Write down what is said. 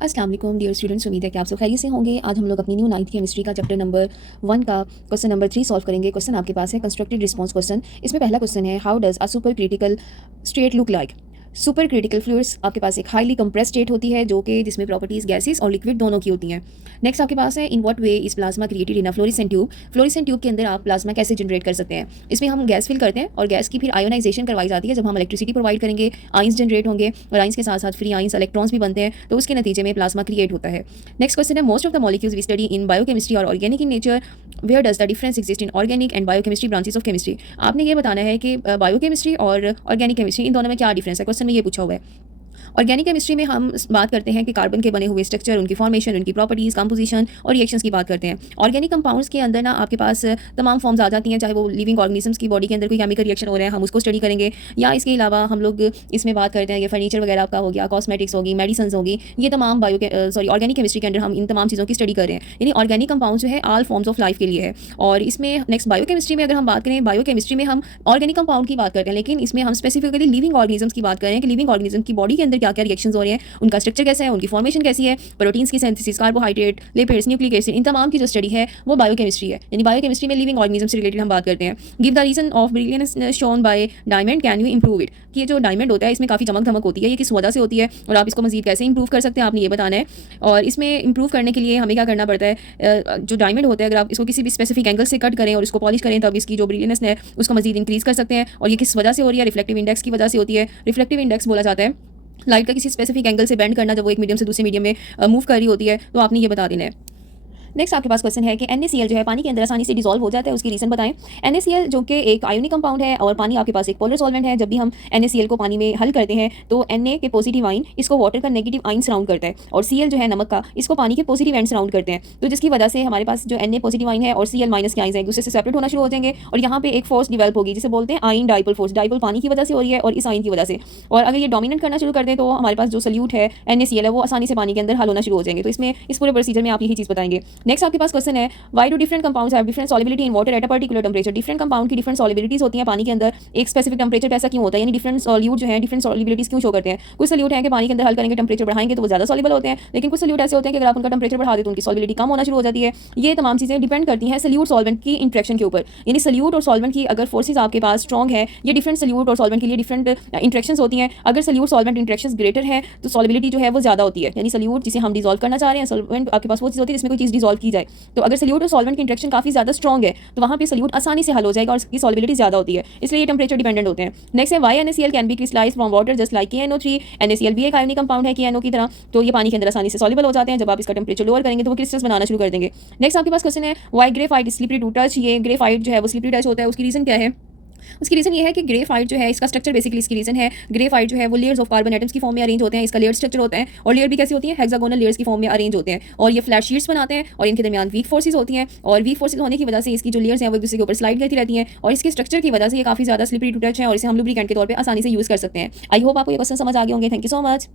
अस्सलाम वालेकुम dear students, उम्मीद है कि आप सब खैरियत से होंगे। आज हम लोग अपनी न्यू 9th केमिस्ट्री का चैप्टर नंबर 1 का क्वेश्चन नंबर 3 सॉल्व करेंगे। क्वेश्चन आपके पास है कंस्ट्रक्टेड रिस्पांस क्वेश्चन। इसमें पहला क्वेश्चन है, how does a super critical state look like. Super critical fluids आपके पास एक हाईली कंप्रेस स्टेट होती है जो कि जिसमें प्रॉपर्टीज गैसेस और लिक्विड दोनों की होती हैं। नेक्स्ट आपके पास है, in what way is plasma created in a fluorescent tube. Fluorescent tube के अंदर आप प्लाज्मा कैसे जनरेट कर सकते हैं। इसमें हम गैस फिल करते हैं और गैस की फिर आयोनाइजेशन करवाई जाती है। जब हम इलेक्ट्रिसिटी प्रोवाइड करेंगे आइंस जनरेट होंगे और आइंस के साथ साथ फ्री आइंस इलेक्ट्रॉन्स भी बनते हैं, तो उसके नतीजे में प्लाज्मा क्रिएट होता है। नेक्स्ट क्वेश्चन है, most of the molecules we study in biochemistry और organic in nature, where does the difference exist in organic and biochemistry branches of chemistry. आपने ये बताना है कि बायोकेमिस्ट्री और ऑर्गेनिक केमिस्ट्री इन दोनों में क्या डिफरेंस है। क्वेश्चन में ये पूछा हुआ है। ऑर्गेनिक केमिस्ट्री में हम बात करते हैं कि कार्बन के बने हुए स्ट्रक्चर, उनकी फॉर्मेशन, उनकी प्रॉपर्टीज, कंपोजिशन और रिएक्शंस की बात करते हैं। ऑर्गेनिक कंपाउंड्स के अंदर ना आपके पास तमाम फॉर्म्स आ जाती हैं, चाहे वो लिविंग ऑर्गेनिजम्स की बॉडी के अंदर कोई केमिकल रिएक्शन हो रहे हैं हम उसको स्टडी करेंगे, या इसके अलावा हम लोग इसमें बात करते हैं ये फर्नीचर वगैरह का हो गया, कॉस्मेटिक्स होगी, मेडिसिन होगी, ये तमाम ऑर्गेनिक केमिस्ट्री के अंदर हम इन तमाम चीज़ों की स्टडी कर रहे हैं। यानी ऑर्गेनिक कंपाउंड जो है ऑल फॉर्म्स ऑफ लाइफ के लिए है। और इसमें नेक्स्ट बायोकेमिस्ट्री में अगर हम बात करें, बायोकेमिस्ट्री में हम ऑर्गेनिक कंपाउंड की बात करते हैं, लेकिन इसमें हम स्पेसिफिकली लिविंग ऑर्गेनिजम्स की बात कर रहे हैं कि लिविंग ऑर्गेनिज्म की बॉडी के अंदर क्या क्या रिएक्शंस हो रहे हैं, उनका स्ट्रक्चर कैसा है, उनकी फॉर्मेशन कैसी है, प्रोटीन्स की synthesis, carbohydrate, lipids, nucleic acid, इन तमाम की जो स्टडी है वो बायोकेमिस्ट्री है। यानी बायोकेमिस्ट्री में लिविंग ऑर्गेनिज्म से रिलेटेड हम बात करते हैं। Give the reason of brilliance shown by diamond, can you improve it. कि ये जो डायमंड होता है इसमें काफ़ी चमक धमक होती है, ये किस वजह से होती है और आप इसको मजीद कैसे इंप्रूव कर सकते हैं, आपने ये बताना है। और इसमें इंप्रूव करने के लिए हमें क्या करना पड़ता है, जो डायमंड होता है अगर आप इसको किसी भी स्पेसिफिक एंगल से कट करें और इसको पॉलिश करें तब इसकी जो ब्रिलियंस है उसको मजीद इंक्रीज कर सकते हैं। और ये किस वजह से हो रही है, रिफ्लेक्टिव इंडेक्स की वजह से होती है। रिफ्लेक्टिव इंडेक्स बोला जाता है लाइट का किसी स्पेसिफिक एंगल से बेंड करना, जब वो एक मीडियम से दूसरे मीडियम में मूव कर रही होती है, तो आपने ये बता देना है। नेक्स्ट आपके पास क्वेश्चन है कि NaCl जो है पानी के अंदर आसानी से डिसॉल्व हो जाता है, उसकी रीज़न बताएं। NaCl जो कि एक आयोनिक कंपाउंड है और पानी आपके पास एक पोलर सॉल्वेंट है। जब भी हम NaCl को पानी में हल करते हैं तो Na के पॉजिटिव आइन इसको वाटर का नेगेटिव आइन सराउंड करता है और Cl जो है नमक का इसको पानी के पॉजिटिव एंड सराउंड करते हैं। तो जिसकी वजह से हमारे पास जो Na पॉजिटिव आइन है और Cl माइनस के आइन है एक दूसरे से सेपरेट होना शुरू हो जाएंगे और यहाँ पे एक फोर्स डिवेल्प होगी जिसे बोलते हैं आइन डाइपोल फोर्स। डाइपोल पानी की वजह से हो रही है और इस आइन की वजह से, और अगर ये डोमिनेट करना शुरू कर दें तो हमारे पास जो सल्यूट है NaCl है वो आसानी से पानी के अंदर हल होना शुरू हो जाएंगे। तो इसमें इस पूरे प्रोसीजर में आप यही चीज़ बताएंगे। नेक्स्ट आपके पास क्वेश्चन है, why do different compounds have different solubility in water at a particular temperature. Different compound की डिफरेंट सॉल्युबिलिटीज होती हैं पानी के अंदर एक स्पेसिफिक टेंपरेचर पे, ऐसा क्यों होता है। यानी डिफरेंट सॉल्यूट जो है डिफरेंट सॉल्युबिलिटीज क्यों शो करते हैं। कुछ सॉल्यूट है कि पानी के अंदर हल करेंगे टेंपरेचर बढ़ाएंगे तो वो ज़्यादा सॉल्युबल होते हैं, लेकिन कुछ सॉल्यूट ऐसे होते हैं कि अगर आप उनका टेंपरेचर बढ़ा दें तो उनकी सॉल्युबिलिटी कम होना शुरू हो जाती है। ये तमाम चीज़ें डिपेंड करती हैं सल्यूट सॉल्वेंट की इंट्रैक्शन के ऊपर। यानी सल्यूट और सॉल्वेंट की अगर फोर्सेज आपके पास स्ट्रॉन्ग है, ये डिफरेंट सल्यूट और सॉल्वेंट के लिए डिफरेंट इंट्रैक्शंस होती हैं। अगर सल्यूट सॉल्वेंट इंट्रैक्शंस ग्रेटर है तो सॉल्युबिलिटी जो है वो ज़्यादा होती है। यानी सल्यूट जिसे हम डिसॉल्व करना चाह रहे हैं, सॉल्वेंट आपके पास वो चीज़ होती है जिसमें कोई चीज़ डिसॉल्व की जाए, तो अगर सल्यूट और सॉल्वेंट की इंट्रैक्शन काफ़ी ज़्यादा स्ट्रॉन्ग है तो वहाँ पे सल्यूट आसानी से हल हो जाएगा और इसकी सॉल्युबिलिटी ज़्यादा होती है, इसलिए ये टेंपरेचर डिपेंडेंट होते हैं। नेक्स्ट है, why NaCl can be crystallised from water just like KNO3। NaCl भी एक आयोनिक कंपाउंड है KNO की तरह, तो ये पानी के अंदर आसानी से सॉल्युबल हो जाते हैं। जब आप इसका टेंपरेचर लोअर करेंगे तो वो क्रिस्टल्स बनाना शुरू कर देंगे। नेक्स्ट आपके पास क्वेश्चन है, why graphite is slippery to touch. ये ग्रेफाइट जो है वो स्लिपरी टच होता है, उसकी रीज़न क्या है। उसकी रीज़न ये है कि ग्रेफाइट जो है इसका स्ट्रक्चर बेसिकली इसकी रीज़न है, ग्रेफाइट जो है वो लेयर्स ऑफ कार्बन एटम्स की फॉर्म में अरेंज होते हैं। इसका लेयर स्ट्रक्चर होता है और लेयर भी कैसी होती है, हेक्सागोनल लेयर्स की फॉर्म में अरेंज होते हैं और ये फ्लैट शीट्स बनाते हैं और इनके दरमियान वीक फोर्सेज होती हैं और वीक फोर्सेज होने की वजह से इसकी जो लेयर्स हैं वो एक दूसरे के ऊपर स्लाइड करती रहती हैं और इसके स्ट्रक्चर की वजह से ये काफ़ी ज़्यादा स्लिपरी टू टच है और इसे हम लुब्रिकेंट के तौर पर आसानी से यूज़ कर सकते हैं। आई होप आपको ये क्वेश्चन समझ आ गए होंगे। Thank you so much.